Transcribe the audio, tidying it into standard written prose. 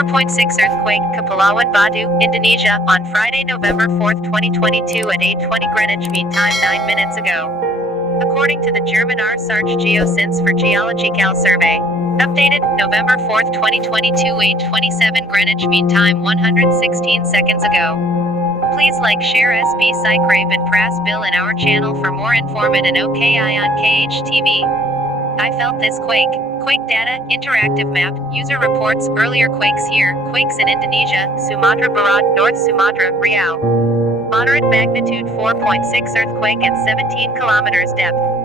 4.6 earthquake, KEPULAUAN BATU, Indonesia, on Friday, November 4, 2022 at 8:20 Greenwich Mean Time 9 minutes ago. According to the German rsarch geoscience for geologycal survey. Updated, November 4, 2022 8:27 Greenwich Mean Time 116 seconds ago. Please like, share sbsicraibe and prass bill in our channel for more informat and OKI on KHTV. I felt this quake. Quake data, interactive map, user reports, earlier quakes here, quakes in Indonesia, Sumatra BARAT, North Sumatra, RIAU. Moderate magnitude 4.6 earthquake at 17 kilometers depth.